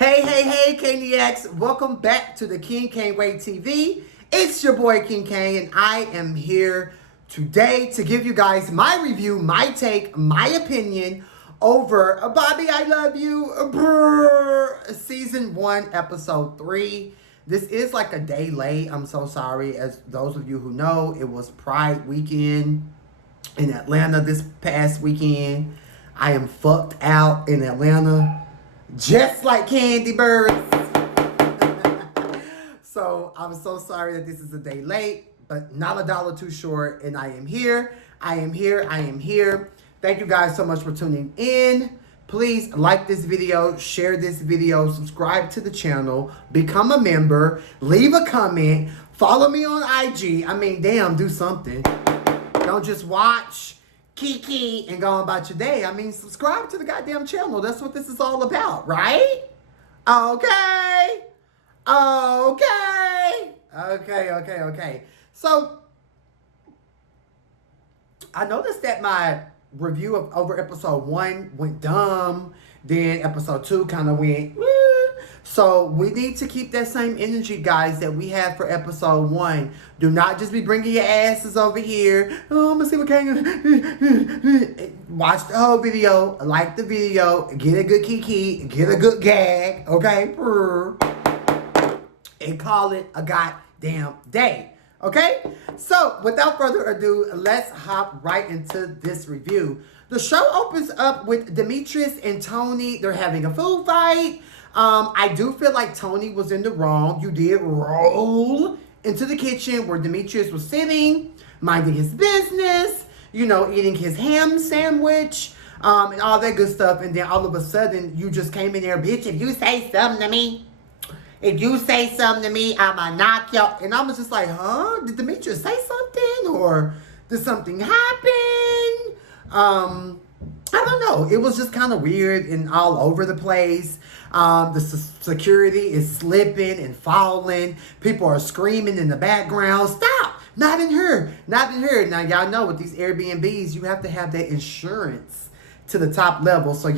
Hey, CAINIACS. Welcome back to the DaKingCainWayTV. It's your boy, King Cain, and I am here today to give you guys my review, my take, my opinion over Bobby, I Love You, Purr, Season 1, Episode 3. This is like a day late. I'm so sorry. As those of you who know, it was Pride weekend in Atlanta this past weekend. I am fucked out in Atlanta, just like Candy Birds. So I'm so sorry that this is a day late, but not a dollar too short. And I am here. Thank you guys so much for tuning in. Please like this video, share this video, subscribe to the channel, become a member, leave a comment, follow me on IG. I mean, damn, do something. Don't just watch Kiki and go about your day. I mean, subscribe to the goddamn channel. That's what this is all about, right? Okay. So, I noticed that my review of over episode 1 went dumb. Then episode 2 kind of went, woo. So we need to keep that same energy, guys, that we had for episode 1. Do not just be bringing your asses over here. Oh, I'm gonna see what can. Watch the whole video, like the video, get a good kiki, get a good gag, okay? And call it a goddamn day. Okay? So, without further ado, let's hop right into this review. The show opens up with Demetrius and Tony. They're having a food fight. I do feel like Tony was in the wrong. You did roll into the kitchen where Demetrius was sitting, minding his business, you know, eating his ham sandwich, and all that good stuff. And then all of a sudden, you just came in there, bitch, if you say something to me, I'ma knock you. And I was just like, huh? Did Demetrius say something? Or did something happen? I don't know. It was just kind of weird and all over the place. The security is slipping and falling. People are screaming in the background. Stop! Not in here. Now, y'all know with these Airbnbs, you have to have that insurance to the top level. So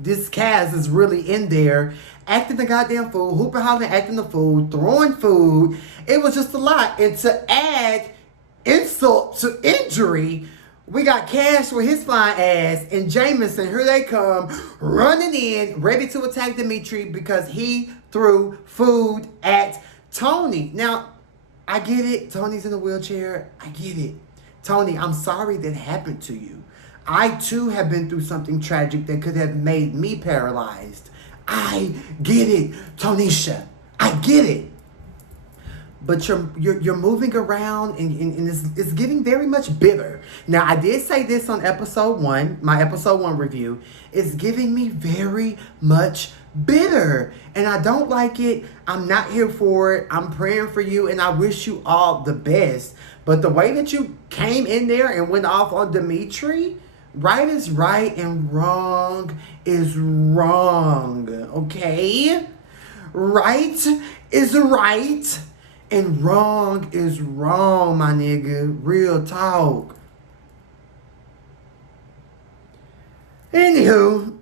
this cast is really in there acting the goddamn fool, hooping, hollering, acting the fool, throwing food. It was just a lot. And to add insult to injury, we got Cash with his flying ass and Jameson, here they come, running in, ready to attack Dimitri because he threw food at Tony. Now, I get it. Tony's in a wheelchair. I get it. Tony, I'm sorry that happened to you. I, too, have been through something tragic that could have made me paralyzed. I get it, Tonisha. I get it. But you're moving around and it's getting very much bitter. Now, I did say this on episode 1, my episode 1 review. It's giving me very much bitter. And I don't like it. I'm not here for it. I'm praying for you and I wish you all the best. But the way that you came in there and went off on Dimitri, right is right and wrong is wrong, okay? Right is right and wrong is wrong, my nigga. Real talk. Anywho,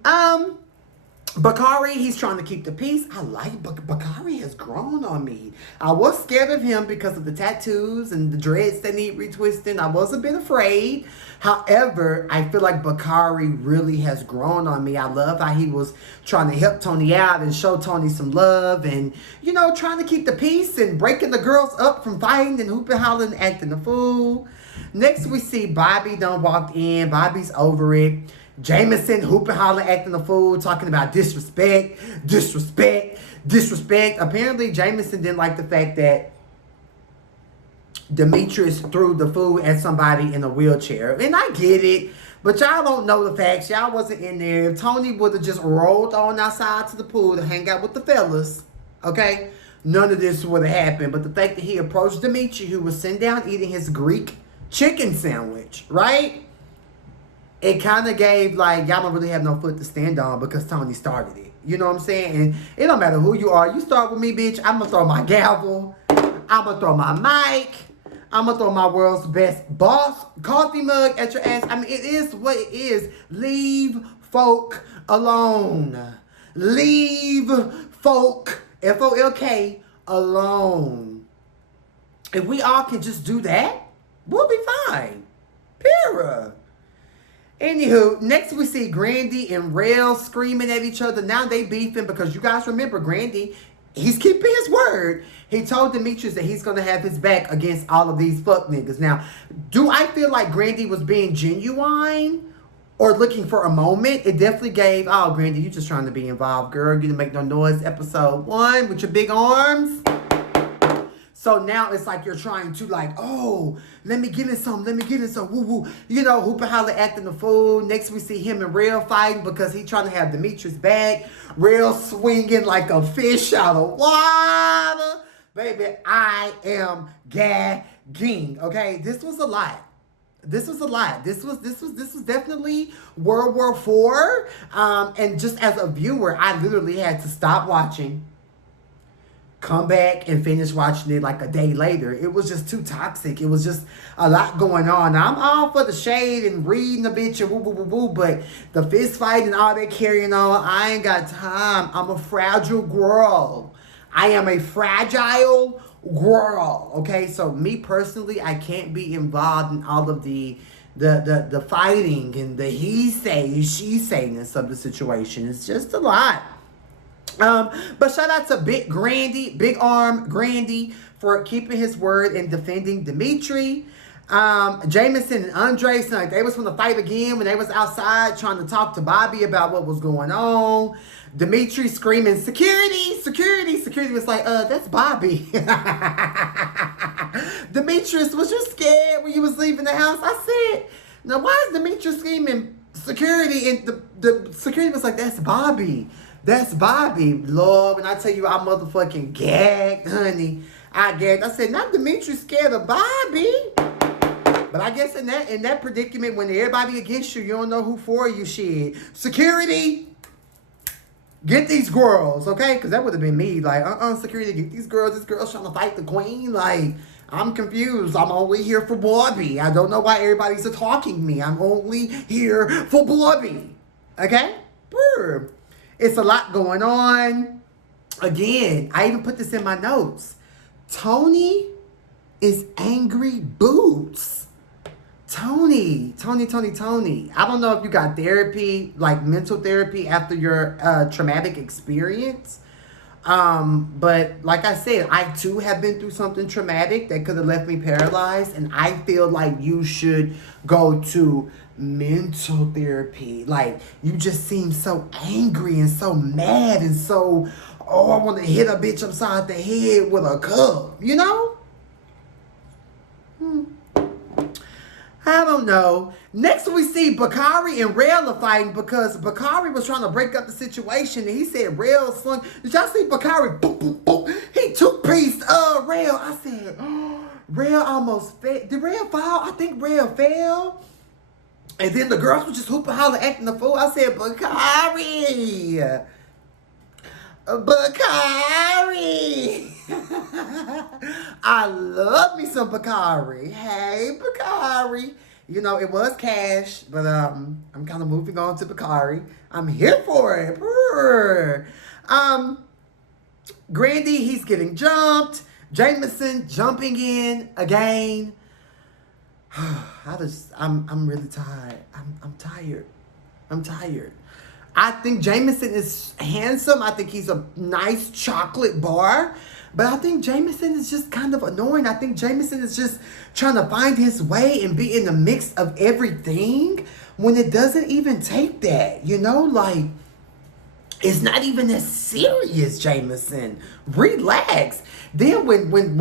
Bakari, he's trying to keep the peace. I like Bakari has grown on me. I was scared of him because of the tattoos and the dreads that need retwisting. I was a bit afraid. However, I feel like Bakari really has grown on me. I love how he was trying to help Tony out and show Tony some love and, you know, trying to keep the peace and breaking the girls up from fighting and hooping, hollering, acting a fool. Next, we see Bobby done walked in. Bobby's over it. Jameson hooping, hollering, acting a fool, talking about disrespect. Apparently, Jameson didn't like the fact that Demetrius threw the food at somebody in a wheelchair. And I get it, but y'all don't know the facts. Y'all wasn't in there. If Tony would have just rolled on outside to the pool to hang out with the fellas, okay, none of this would have happened. But the fact that he approached Dimitri, who was sitting down eating his Greek chicken sandwich, right? It kind of gave, like, y'all don't really have no foot to stand on because Tony started it. You know what I'm saying? And it don't matter who you are. You start with me, bitch, I'm going to throw my gavel. I'm going to throw my mic. I'm going to throw my world's best boss coffee mug at your ass. I mean, it is what it is. Leave folk alone. leave folk, F-O-L-K, alone. If we all can just do that, we'll be fine. Purr. Anywho, next we see Grandy and Rail screaming at each other. Now they beefing because you guys remember Grandy, he's keeping his word. He told Demetrius that he's going to have his back against all of these fuck niggas. Now, do I feel like Grandy was being genuine or looking for a moment? It definitely gave, oh, Grandy, you just trying to be involved, girl. You didn't make no noise. Episode 1 with your big arms. So now it's like you're trying to like, oh, let me get in some, woo woo. You know, hoop and holler acting the fool. Next we see him and Rail fighting because he trying to have Demetrius back. Rail swinging like a fish out of water. Baby, I am gagging. Okay, this was a lot. This was definitely World War IV. And just as a viewer, I literally had to stop watching, come back and finish watching it like a day later. It was just too toxic. It was just a lot going on. Now, I'm all for the shade and reading a bitch and woo woo woo woo, but the fist fight and all that carrying on, I ain't got time. I'm a fragile girl. I am a fragile girl. Okay, so me personally, I can't be involved in all of the fighting and the he say, she sayness of the situation. It's just a lot. But shout out to Big Arm Grandy for keeping his word and defending Dimitri. Jameson and Andre, like they was from the fight again when they was outside trying to talk to Bobby about what was going on. Dimitri screaming, security, security. Security was like, that's Bobby. Demetrius, was you scared when you was leaving the house? I said, now why is Demetrius screaming security? And the security was like, that's Bobby. That's Bobby. Lord, when I tell you I motherfucking gagged, honey. I gagged. I said, not Demetrius scared of Bobby. But I guess in that predicament, when everybody against you, you don't know who for you, shit. Security, get these girls, okay? Because that would have been me. Like, security, get these girls. This girl's trying to fight the queen. Like, I'm confused. I'm only here for Bobby. I don't know why everybody's talking me. I'm only here for Bobby. Okay? Purr. It's a lot going on. Again, I even put this in my notes. Tony is angry boots. Tony. I don't know if you got therapy, like mental therapy after your traumatic experience. But like I said, I too have been through something traumatic that could have left me paralyzed. And I feel like you should go to mental therapy. Like, you just seem so angry and so mad and so, oh, I want to hit a bitch upside the head with a cup, you know? I don't know. Next we see Bakari and Rail are fighting because Bakari was trying to break up the situation and he said Rail slung. Did y'all see Bakari? Boop, boop, boop. He two-pieced Rail. I said, oh, Rail almost fell. Did Rail fall? I think Rail fell. And then the girls were just hooping, hollering, acting the fool. I said, Bakari. I love me some Bakari. Hey, Bakari. You know, it was cash, but I'm kind of moving on to Bakari. I'm here for it. Purr. Grandy, he's getting jumped. Jameson jumping in again. I'm really tired. I'm tired. I think Jameson is handsome. I think he's a nice chocolate bar. But I think Jameson is just kind of annoying. I think Jameson is just trying to find his way and be in the mix of everything when it doesn't even take that. You know, like, it's not even as serious, Jameson. Relax. Then when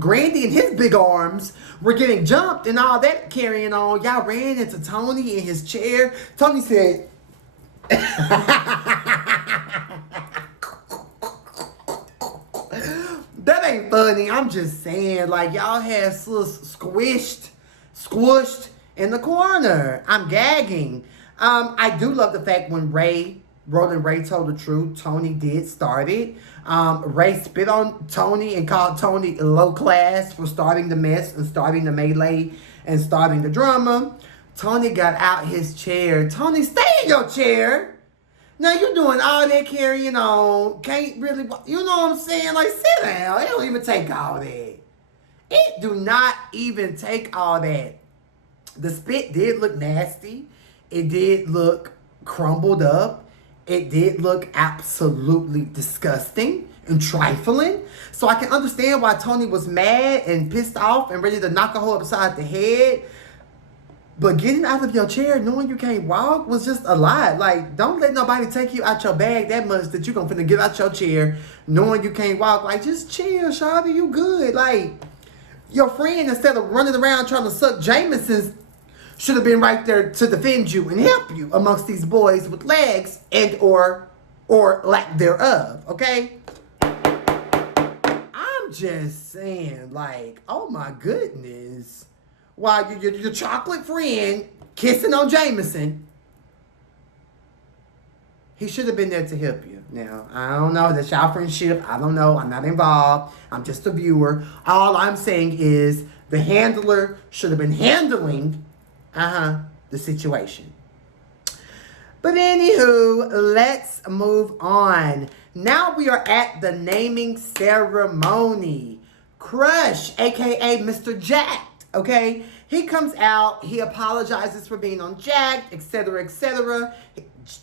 Grandy and his big arms were getting jumped and all that carrying on, y'all ran into Tony in his chair. Tony said, that ain't funny. I'm just saying, like, y'all had squished in the corner. I'm gagging. I do love the fact when Roland Ray told the truth, Tony did start it. Ray spit on Tony and called Tony low class for starting the mess and starting the melee and starting the drama. Tony got out his chair. Tony, stay in your chair. Now you doing all that carrying on. Can't really, you know what I'm saying? Like, sit down. It don't even take all that. It do not even take all that. The spit did look nasty. It did look crumbled up. It did look absolutely disgusting and trifling. So I can understand why Tony was mad and pissed off and ready to knock a hole upside the head. But getting out of your chair knowing you can't walk was just a lot. Like, don't let nobody take you out your bag that much that you gonna finna get out your chair knowing you can't walk. Like, just chill, Shawty, you good. Like, your friend, instead of running around trying to suck Jameson's, should have been right there to defend you and help you amongst these boys with legs and or lack thereof, okay? I'm just saying, like, oh my goodness. While your chocolate friend kissing on Jameson, he should have been there to help you. Now, I don't know. That's y'all friendship. I don't know. I'm not involved. I'm just a viewer. All I'm saying is the handler should have been handling the situation. But anywho, let's move on. Now we are at the naming ceremony. Crush, a.k.a. Mr. Jacked, okay? He comes out, he apologizes for being on Jacked, etc., etc.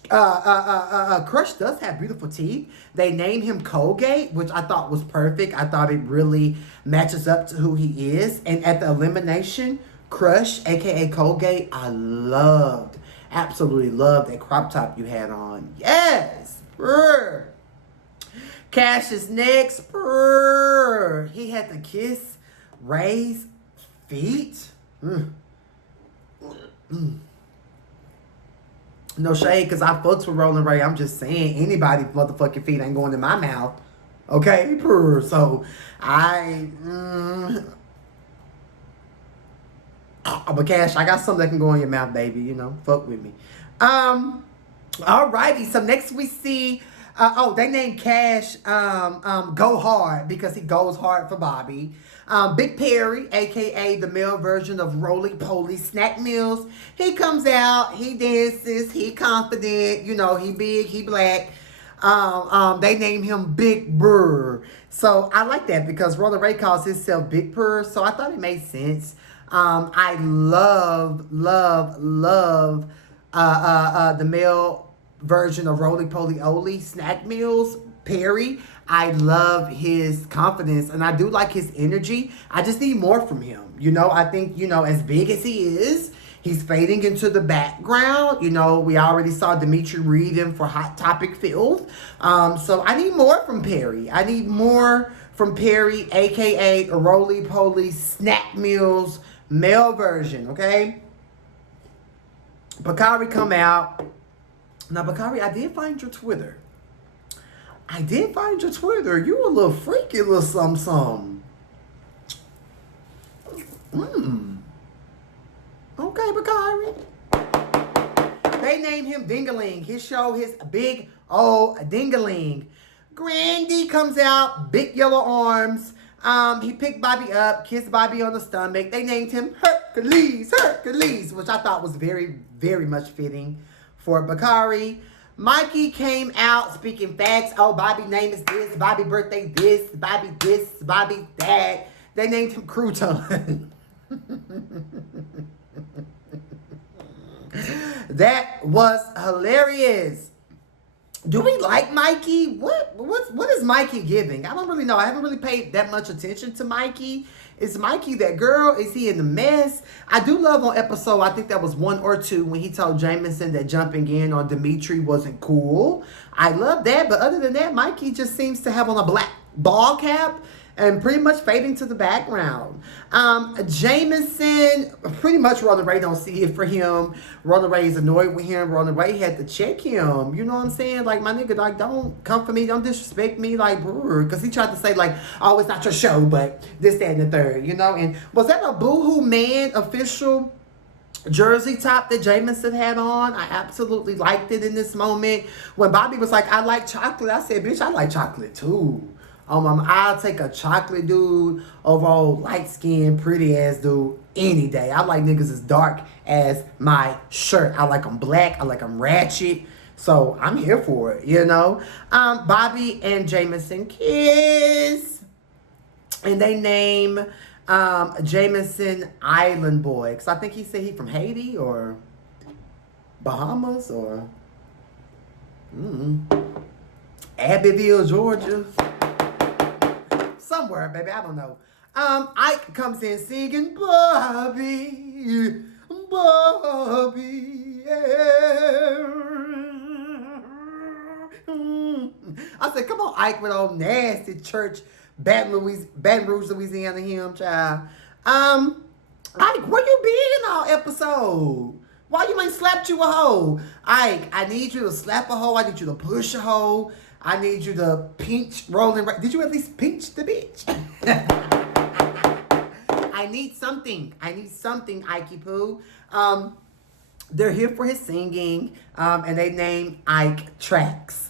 Crush does have beautiful teeth. They named him Colgate, which I thought was perfect. I thought it really matches up to who he is. And at the elimination, Crush, a.k.a. Colgate, I loved, absolutely loved that crop top you had on. Yes! Purr. Cash is next. Purr. He had to kiss Ray's feet. No shade, because I fucks with Rolling Ray. I'm just saying, anybody's motherfucking feet ain't going in my mouth. Okay? Purr. So, but Cash, I got something that can go in your mouth, baby. You know, fuck with me. Alrighty. So next we see, they named Cash Go Hard because he goes hard for Bobby. Big Perry, a.k.a. the male version of Roly Poly Snack Meals. He comes out, he dances, he confident, you know, he big, he black. They name him Big Purr. So I like that because Roller Ray calls himself Big Purr. So I thought it made sense. I love the male version of Roly Poly Oly Snack Meals, Perry. I love his confidence and I do like his energy. I just need more from him. You know, I think, you know, as big as he is, he's fading into the background. You know, we already saw Dimitri read him for Hot Topic Filth. So I need more from Perry. I need more from Perry, a.k.a. Roly Poly Snack Meals male version, okay? Bakari come out. Now, Bakari, I did find your Twitter. You a little freaky, little something. Okay, Bakari. They named him Dingaling. His show, his big old Dingaling. Grandy comes out, big yellow arms. He picked Bobby up, kissed Bobby on the stomach. They named him Hercules, which I thought was very, very much fitting for Bakari. Mikey came out speaking facts. Oh, Bobby's name is this, Bobby birthday this, Bobby that. They named him Crouton. That was hilarious. Do we like Mikey? What is Mikey giving? I don't really know. I haven't really paid that much attention to Mikey. Is Mikey that girl? Is he in the mess? I do love on episode, I think that was 1 or 2, when he told Jameson that jumping in on Dimitri wasn't cool. I love that. But other than that, Mikey just seems to have on a black ball cap and pretty much fading to the background. Jameson, pretty much Roller Ray don't see it for him. Roller Ray is annoyed with him. Roller Ray had to check him. You know what I'm saying? Like, my nigga, like, don't come for me. Don't disrespect me. Like, because he tried to say, like, oh, it's not your show, but this, that, and the third, you know? And was that a Boohoo Man official jersey top that Jameson had on? I absolutely liked it in this moment. When Bobby was like, I like chocolate, I said, bitch, I like chocolate too. I'll take a chocolate dude over old light-skinned, pretty-ass dude any day. I like niggas as dark as my shirt. I like them black. I like them ratchet. So I'm here for it, you know. Bobby and Jameson kiss. And they name Jameson Island Boy. Because I think he said he from Haiti or Bahamas or Abbeville, Georgia. Somewhere, baby. I don't know. Ike comes in singing Bobby, Bobby, yeah. I said, come on, Ike, with old nasty church, Baton Rouge, Louisiana hymn, child. Ike, where you been all episode? Why you ain't slapped you a hoe? Ike, I need you to slap a hoe. I need you to push a hoe. I need you to pinch Rolling Ray. Did you at least pinch the bitch? I need something. Ikey Poo. They're here for his singing, and they name Ike Tracks.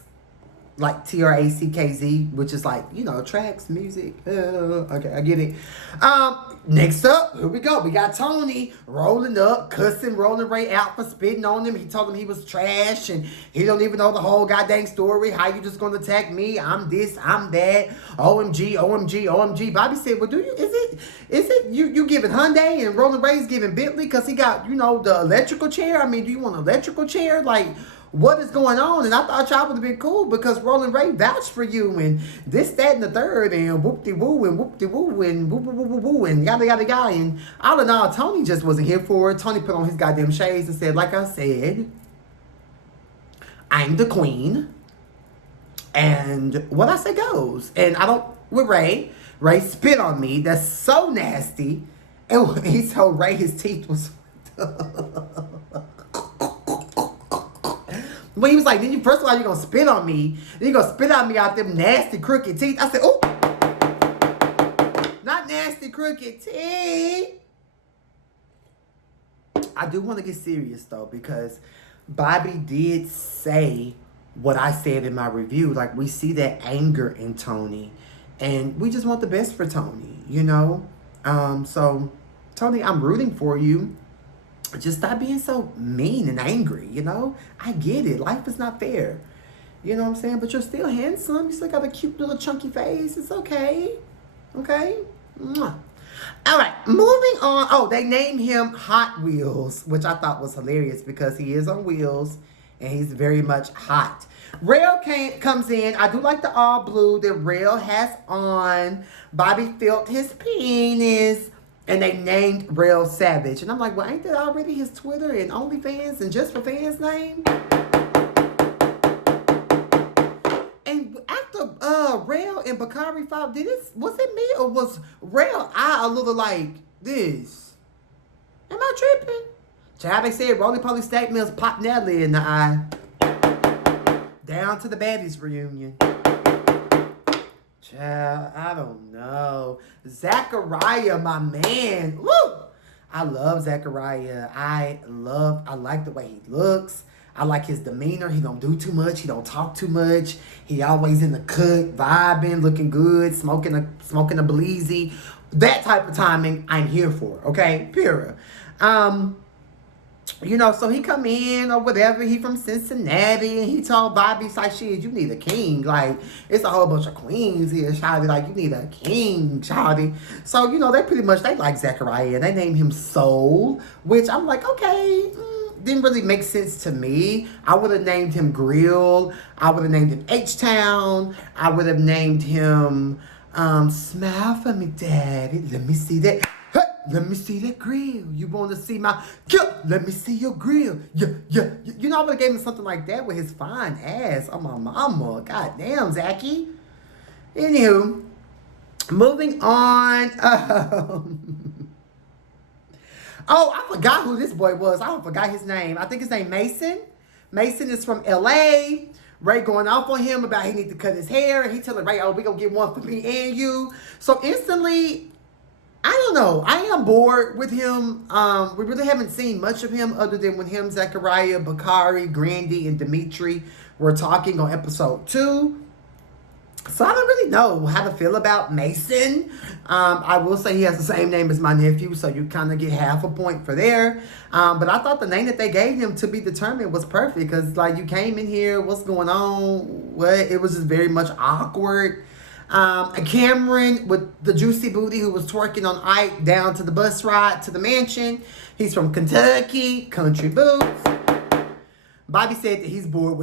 Like TRACKZ, which is like, you know, tracks, music. Okay, I get it. Next up, here we go. We got Tony rolling up, cussing Rolling Ray out for spitting on him. He told him he was trash and he don't even know the whole goddamn story. How you just gonna attack me? I'm this, I'm that. OMG, OMG, OMG. Bobby said, well, is it you giving Hyundai and Rolling Ray's giving Bentley because he got, you know, the electrical chair? I mean, do you want an electrical chair? Like, what is going on? And I thought y'all would have been cool because Rolling Ray vouched for you and this, that, and the third and whoop-de-woo and whoop-de-woo and woo-woo-woo-woo and yada, yada, yada. And all in all, Tony just wasn't here for it. Tony put on his goddamn shades and said, like I said, I'm the queen. And what I say goes. And I don't, with Ray spit on me. That's so nasty. And he told Ray his teeth was But he was like, first of all, you're going to spit on me. Then you're going to spit on me out them nasty, crooked teeth. I said, oh, not nasty, crooked teeth. I do want to get serious, though, because Bobby did say what I said in my review. Like, we see that anger in Tony. And we just want the best for Tony, you know? So, Tony, I'm rooting for you. Just stop being so mean and angry, you know? I get it. Life is not fair. You know what I'm saying? But you're still handsome. You still got a cute little chunky face. It's okay. Okay? Mwah. All right. Moving on. Oh, they named him Hot Wheels, which I thought was hilarious because he is on wheels and he's very much hot. Rail comes in. I do like the all blue that Rail has on. Bobby felt his penis. And they named Rail Savage. And I'm like, well, ain't that already his Twitter and OnlyFans and Just for Fans name? And after Rail and Bakari fought, was it me or was Rail a little like this? Am I tripping? Child, they said Roly Poly Stack Mills popped Natalie in the eye. Down to the baddies reunion. Child, I don't know. Zachariah, my man. Woo! I love Zachariah. I like the way he looks. I like his demeanor. He don't do too much. He don't talk too much. He always in the cut, vibing, looking good, smoking a bleezy. That type of timing, I'm here for. Okay? Purr. You know, so he come in or whatever. He from Cincinnati, and he told Bobby, he's like, shit, you need a king. Like, it's a whole bunch of queens here, shawty. Like, you need a king, shawty. So, you know, they like Zachariah. They named him Soul, which I'm like, okay, didn't really make sense to me. I would have named him Grill. I would have named him H-Town. I would have named him Smile for Me, Daddy. Let me see that. Let me see that grill. You want to see my... Let me see your grill. Yeah. You know, I would have gave him something like that with his fine ass. Oh, my mama. God damn, Zachy. Anywho, moving on. Oh, I forgot who this boy was. I forgot his name. I think his name Mason. Mason is from L.A. Ray going off on him about he need to cut his hair. And he telling Ray, oh, we going to get one for me and you. So instantly... I don't know. I am bored with him. We really haven't seen much of him other than when him, Zachariah, Bakari, Grandy, and Dimitri were talking on episode 2. So I don't really know how to feel about Mason. I will say he has the same name as my nephew, so you kind of get half a point for there. But I thought the name that they gave him to be determined was perfect because, like, you came in here, what's going on? What? It was just very much awkward. Cameron with the juicy booty who was twerking on Ike down to the bus ride to the mansion. He's from Kentucky, country boots. Bobby said that he's bored with